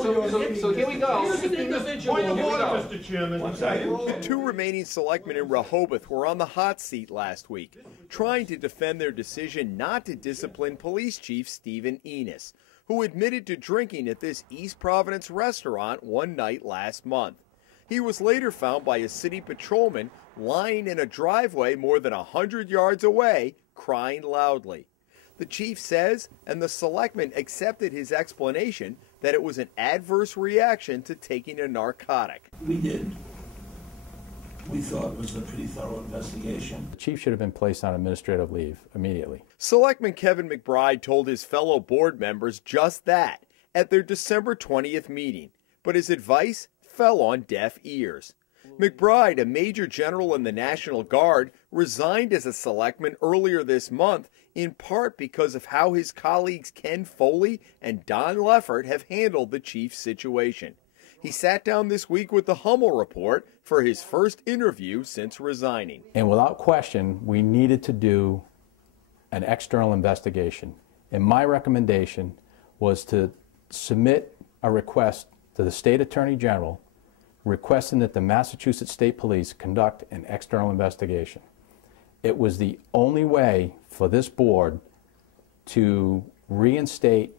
So here we go. Point of order, Mr. Chairman. Two remaining selectmen in Rehoboth were on the hot seat last week, trying to defend their decision not to discipline Police Chief Stephen Enos, who admitted to drinking at this East Providence restaurant one night last month. He was later found by a city patrolman lying in a driveway more than 100 yards away, crying loudly. The chief says, and the selectmen accepted his explanation, that it was an adverse reaction to taking a narcotic. We did. We thought it was a pretty thorough investigation. The chief should have been placed on administrative leave immediately. Selectman Kevin McBride told his fellow board members just that at their December 20th meeting, but his advice fell on deaf ears. McBride, a major general in the National Guard, resigned as a selectman earlier this month, in part because of how his colleagues Ken Foley and Don Leffert have handled the chief's situation. He sat down this week with the Hummel report for his first interview since resigning. And without question, we needed to do an external investigation. And my recommendation was to submit a request to the State Attorney General requesting that the Massachusetts State Police conduct an external investigation. It was the only way for this board to reinstate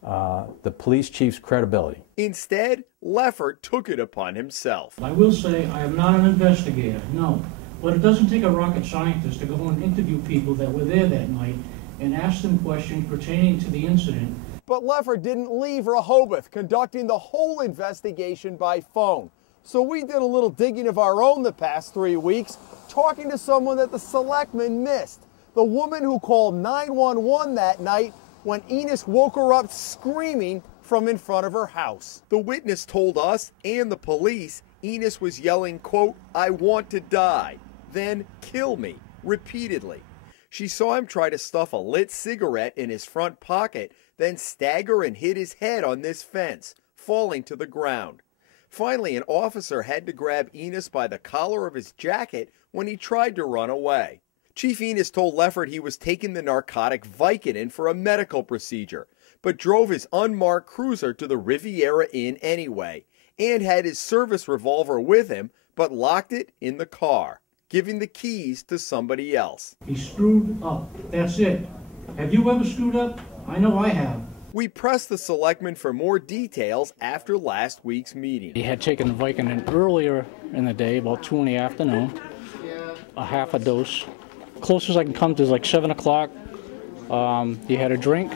the police chief's credibility. Instead, Leffert took it upon himself. I will say I am not an investigator, no. But it doesn't take a rocket scientist to go and interview people that were there that night and ask them questions pertaining to the incident. But Leffert didn't leave Rehoboth, conducting the whole investigation by phone. So we did a little digging of our own the past 3 weeks, talking to someone that the selectmen missed. The woman who called 911 that night when Enos woke her up screaming from in front of her house. The witness told us and the police Enos was yelling, quote, "I want to die," then "kill me," repeatedly. She saw him try to stuff a lit cigarette in his front pocket, then stagger and hit his head on this fence, falling to the ground. Finally, an officer had to grab Enos by the collar of his jacket when he tried to run away. Chief Enos told Leffert he was taking the narcotic Vicodin for a medical procedure, but drove his unmarked cruiser to the Riviera Inn anyway, and had his service revolver with him, but locked it in the car, giving the keys to somebody else. He screwed up. That's it. Have you ever screwed up? I know I have. We pressed the selectman for more details after last week's meeting. He had taken Vicodin earlier in the day, about 2 in the afternoon, a half a dose. Closest I can come to is like 7 o'clock. He had a drink.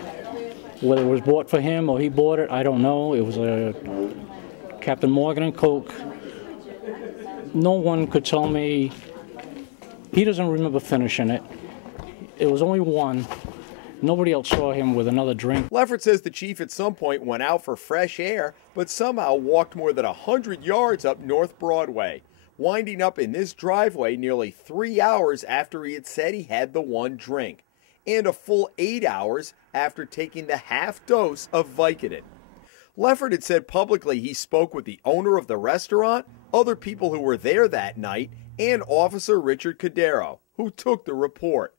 Whether it was bought for him or he bought it, I don't know. It was a Captain Morgan and Coke. No one could tell me. He doesn't remember finishing it. It was only one. Nobody else saw him with another drink. Leffert says the chief at some point went out for fresh air, but somehow walked more than 100 yards up North Broadway, winding up in this driveway nearly 3 hours after he had said he had the one drink, and a full 8 hours after taking the half dose of Vicodin. Leffert had said publicly he spoke with the owner of the restaurant, other people who were there that night, and Officer Richard Cadero, who took the report.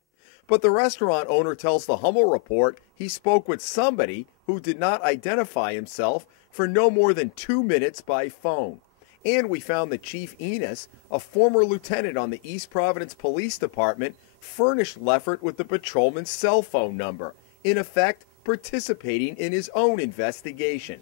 But the restaurant owner tells the Hummel report he spoke with somebody who did not identify himself for no more than 2 minutes by phone. And we found that Chief Enos, a former lieutenant on the East Providence Police Department, furnished Leffert with the patrolman's cell phone number, in effect participating in his own investigation.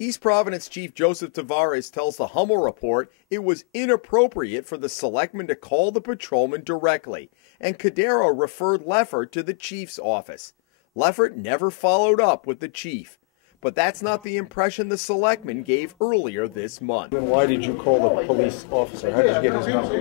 East Providence Chief Joseph Tavares tells the Hummel report it was inappropriate for the selectman to call the patrolman directly, and Cadero referred Leffert to the chief's office. Leffert never followed up with the chief. But that's not the impression the selectman gave earlier this month. Then why did you call the police officer? How did you get his number?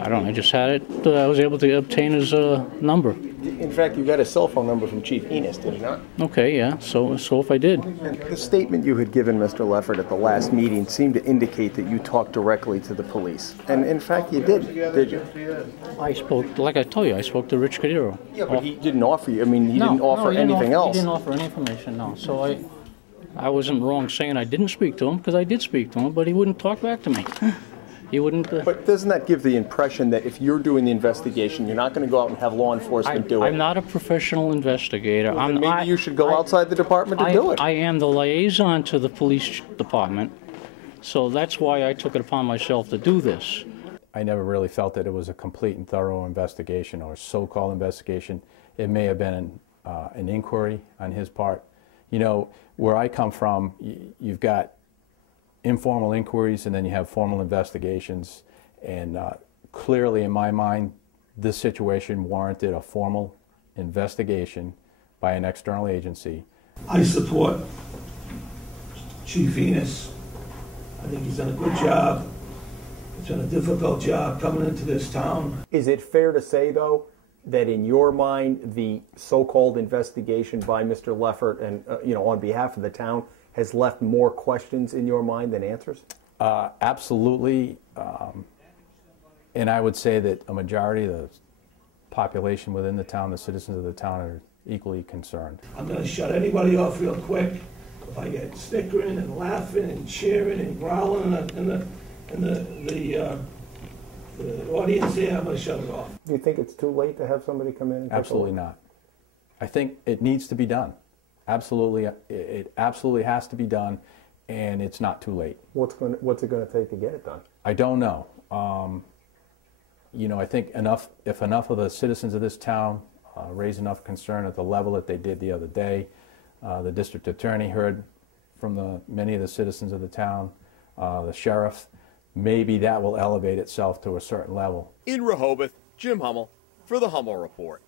I don't know, I just had it. I was able to obtain his number. In fact, you got a cell phone number from Chief Enos, did you not? Okay, yeah, so if I did. And the statement you had given Mr. Leffert at the last meeting seemed to indicate that you talked directly to the police. And in fact, you did you? I spoke, like I told you, I spoke to Rich Cadero. Yeah, but he didn't offer you, he didn't offer anything else. He didn't offer any information, no. So I wasn't wrong saying I didn't speak to him, because I did speak to him, but he wouldn't talk back to me. You wouldn't. But doesn't that give the impression that if you're doing the investigation, you're not going to go out and have law enforcement do it? I'm not a professional investigator. Well, then maybe you should go outside the department to do it. I am the liaison to the police department, so that's why I took it upon myself to do this. I never really felt that it was a complete and thorough investigation or so-called investigation. It may have been an inquiry on his part. You know, where I come from, you've got informal inquiries and then you have formal investigations. And clearly, in my mind, this situation warranted a formal investigation by an external agency. I support Chief Venus. I think he's done a good job. It's been a difficult job coming into this town. Is it fair to say, though, that in your mind, the so-called investigation by Mr. Leffert and, on behalf of the town has left more questions in your mind than answers? Absolutely. And I would say that a majority of the population within the town, the citizens of the town, are equally concerned. I'm going to shut anybody off real quick if I get snickering and laughing and cheering and growling and the audience there. I'm going to shut it off. Do you think it's too late to have somebody come in and take Absolutely not. I think it needs to be done. Absolutely, it absolutely has to be done, and it's not too late. What's it going to take to get it done? I don't know. I think if enough of the citizens of this town raise enough concern at the level that they did the other day, the district attorney heard from many of the citizens of the town, the sheriff, maybe that will elevate itself to a certain level. In Rehoboth, Jim Hummel for the Hummel Report.